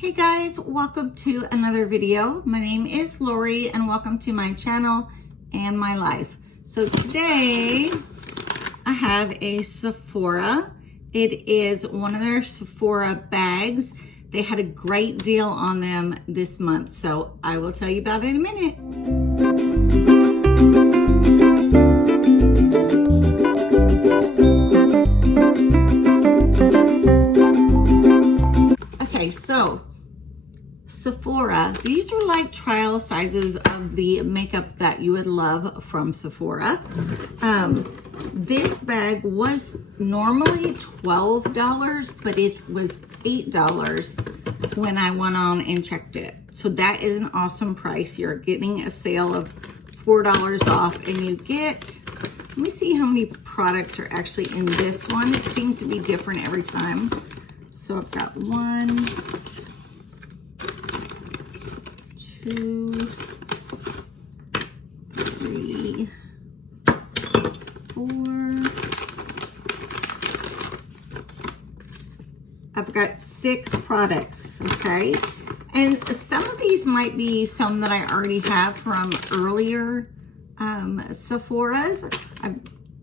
Hey guys, welcome to another video. My name is Lori and welcome to my channel and my life. So today I have a Sephora. It is one of their Sephora bags. They had a great deal on them this month, so I will tell you about it in a minute. Okay, so Sephora, these are like trial sizes of the makeup that you would love from Sephora. This bag was normally $12, but it was $8 when I went on and checked it. So that is an awesome price. You're getting a sale of $4 off, and you get, let me see how many products are actually in this one. It seems to be different every time. So I've got 1, 2, 3, 4. I've got 6 products, okay? And some of these might be some that I already have from earlier Sephora's,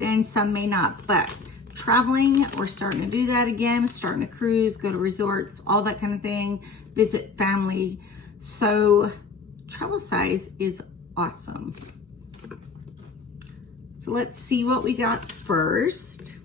and some may not, but traveling, we're starting to do that again, starting to cruise, go to resorts, all that kind of thing, visit family. So travel size is awesome. So let's see what we got first.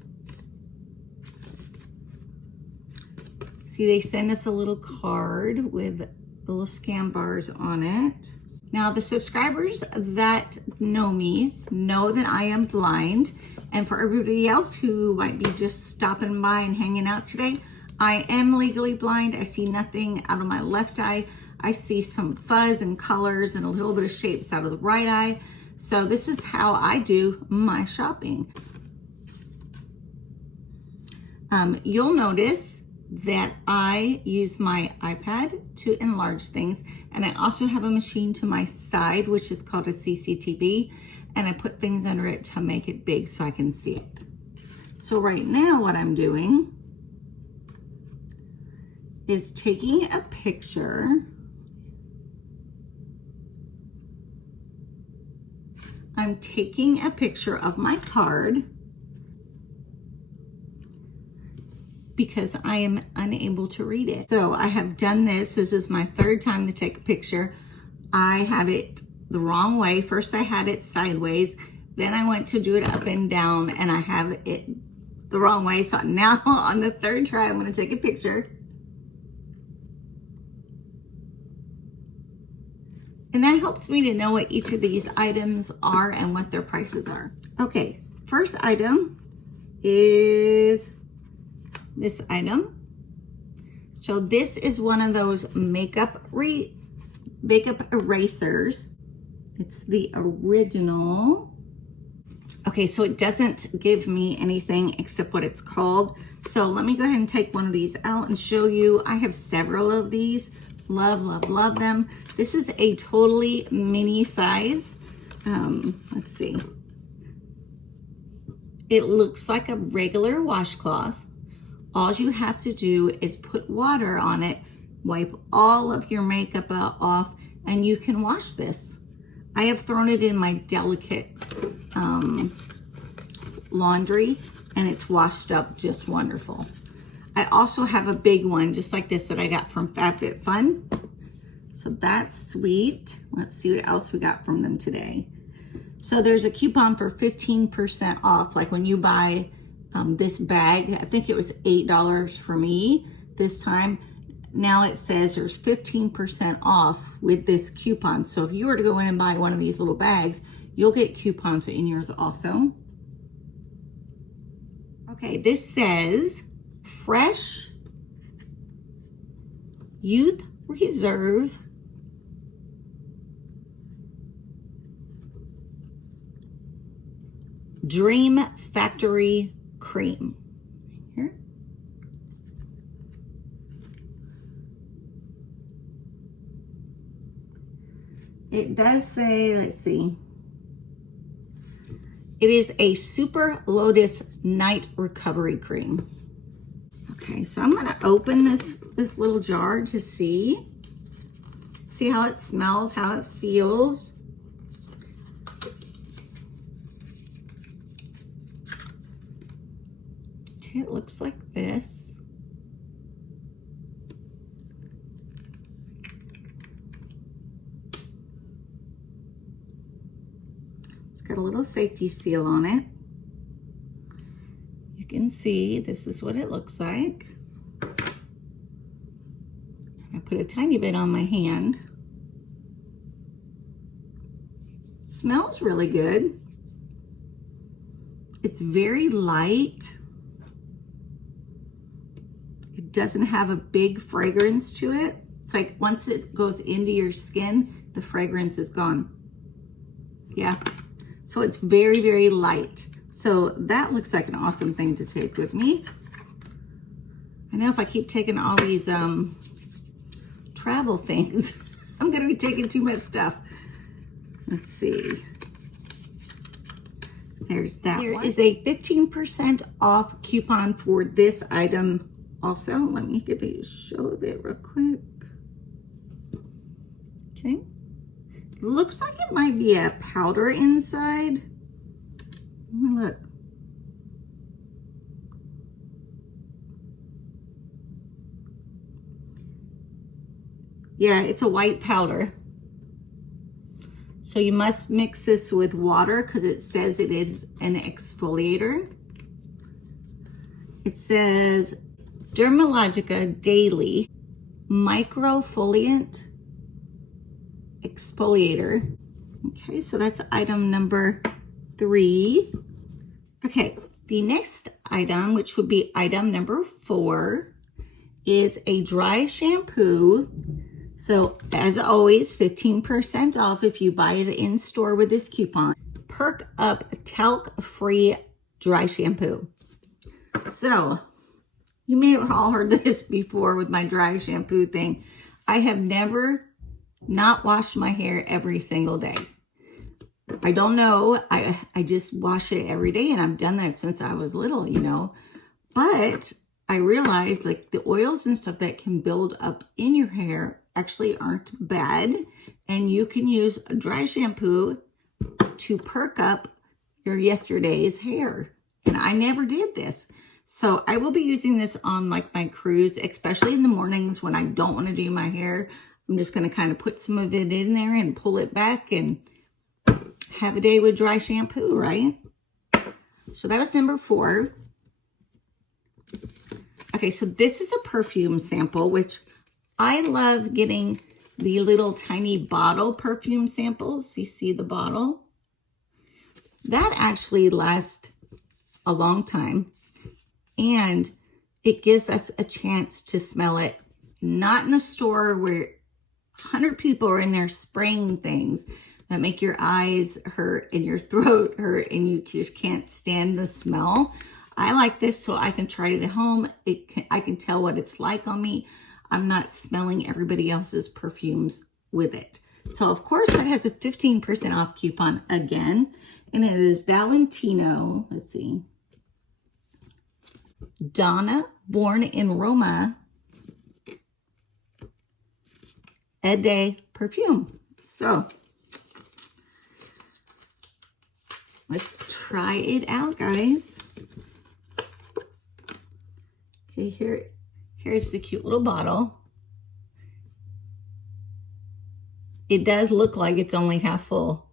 See, they send us a little card with little scan bars on it. Now, the subscribers that know me know that I am blind. And for everybody else who might be just stopping by and hanging out today, I am legally blind. I see nothing out of my left eye. I see some fuzz and colors and a little bit of shapes out of the right eye. So this is how I do my shopping. You'll notice that I use my iPad to enlarge things. And I also have a machine to my side, which is called a CCTV. And I put things under it to make it big so I can see it. So right now what I'm doing is taking a picture. I'm taking a picture of my card because I am unable to read it. So I have done this. This is my 3rd time to take a picture. I had it the wrong way. First I had it sideways, then I went to do it up and down, and I have it the wrong way. So now on the 3rd try, I'm going to take a picture. And that helps me to know what each of these items are and what their prices are. Okay, first item is this item. So this is one of those makeup erasers. It's the original. Okay, so it doesn't give me anything except what it's called. So let me go ahead and take one of these out and show you. I have several of these. Love, love, love them. This is a totally mini size. Let's see. It looks like a regular washcloth. All you have to do is put water on it, wipe all of your makeup off, and you can wash this. I have thrown it in my delicate laundry, and it's washed up just wonderful. I also have a big one just like this that I got from FABFITFUN. So that's sweet. Let's see what else we got from them today. So there's a coupon for 15% off. Like when you buy this bag, I think it was $8 for me this time. Now it says there's 15% off with this coupon. So if you were to go in and buy one of these little bags, you'll get coupons in yours also. Okay, this says Fresh Youth Reserve Dream Factory Cream. Here. It does say, let's see. It is a Super Lotus Night Recovery Cream. Okay, so I'm gonna open this little jar to see how it smells, how it feels. Okay, it looks like this. It's got a little safety seal on it. You can see this is what it looks like. I put a tiny bit on my hand. Smells really good. It's very light. It doesn't have a big fragrance to it. It's like once it goes into your skin, the fragrance is gone. Yeah, so it's very, very light. So that looks like an awesome thing to take with me. I know if I keep taking all these travel things, I'm gonna be taking too much stuff. Let's see. There's that one. There is a 15% off coupon for this item also. Let me give you a show of it real quick. Okay. Looks like it might be a powder inside. Let me look. Yeah, it's a white powder. So you must mix this with water because it says it is an exfoliator. It says Dermalogica Daily Microfoliant Exfoliator. Okay, so that's item number 3. Okay, the next item, which would be item number 4, is a dry shampoo. So as always, 15% off if you buy it in store with this coupon. Perk Up Talc-Free Dry Shampoo. So you may have all heard this before with my dry shampoo thing. I have never not washed my hair every single day. I don't know. I just wash it every day, and I've done that since I was little, you know. But I realized like the oils and stuff that can build up in your hair actually aren't bad, and you can use a dry shampoo to perk up your yesterday's hair. And I never did this. So I will be using this on like my cruise, especially in the mornings when I don't want to do my hair. I'm just going to kind of put some of it in there and pull it back and have a day with dry shampoo, right? So that was number 4. Okay, so this is a perfume sample, which I love getting the little tiny bottle perfume samples. You see the bottle? That actually lasts a long time, and it gives us a chance to smell it, not in the store where 100 people are in there spraying things that make your eyes hurt and your throat hurt and you just can't stand the smell. I like this so I can try it at home. I can tell what it's like on me. I'm not smelling everybody else's perfumes with it. So of course that has a 15% off coupon again, and it is Valentino. Let's see. Donna, born in Roma, Ede perfume. So let's try it out, guys. Okay, here's the cute little bottle. It does look like it's only half full.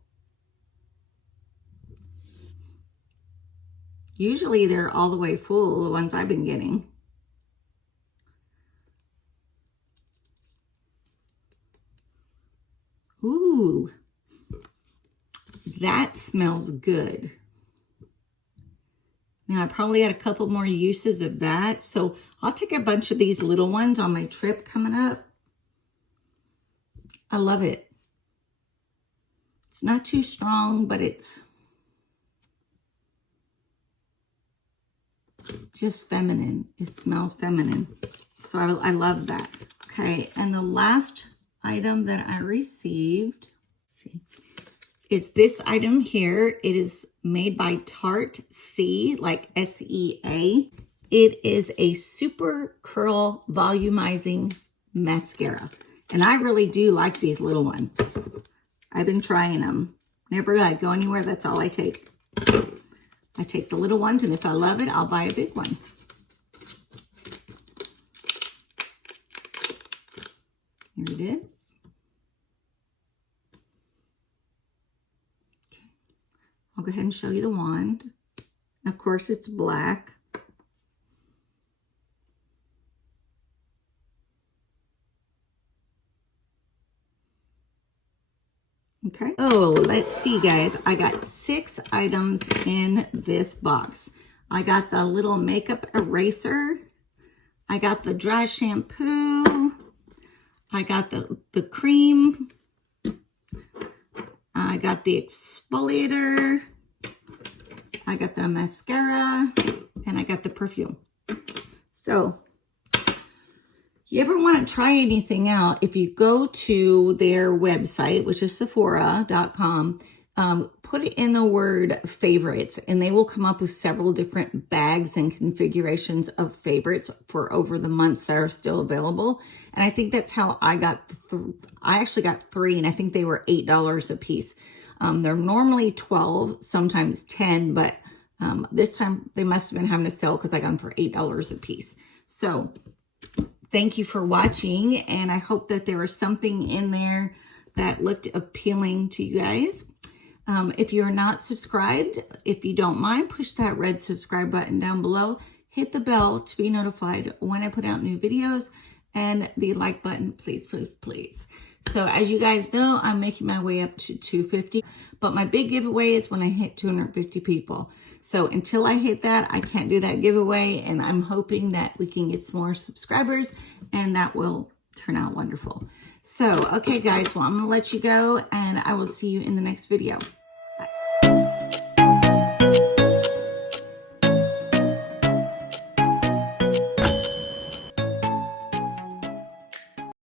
Usually they're all the way full, the ones I've been getting. Ooh, that smells good. Now I probably had a couple more uses of that, so I'll take a bunch of these little ones on my trip coming up. I love it. It's not too strong, but it's just feminine. It smells feminine. So I love that. Okay, and the last item that I received, let's see, is this item here. It is made by Tarte C, like SEA. It is a super curl volumizing mascara. And I really do like these little ones. I've been trying them. Never go anywhere, that's all I take. I take the little ones, and if I love it, I'll buy a big one. Here it is. Okay. I'll go ahead and show you the wand. Of course, it's black. Okay. Oh, let's see, guys. I got 6 items in this box. I got the little makeup eraser. I got the dry shampoo. I got the cream. I got the exfoliator. I got the mascara. And I got the perfume. So, you ever want to try anything out, if you go to their website, which is Sephora.com, put in the word favorites, and they will come up with several different bags and configurations of favorites for over the months that are still available. And I think that's how I got, I actually got 3, and I think they were $8 a piece. They're normally 12, sometimes 10, but this time they must have been having a sale because I got them for $8 a piece. So, thank you for watching, and I hope that there was something in there that looked appealing to you guys. If you're not subscribed, if you don't mind, push that red subscribe button down below. Hit the bell to be notified when I put out new videos, and the like button, please, please, please. So as you guys know, I'm making my way up to 250, but my big giveaway is when I hit 250 people. So until I hit that, I can't do that giveaway, and I'm hoping that we can get some more subscribers, and that will turn out wonderful. So, okay guys, well, I'm going to let you go, and I will see you in the next video.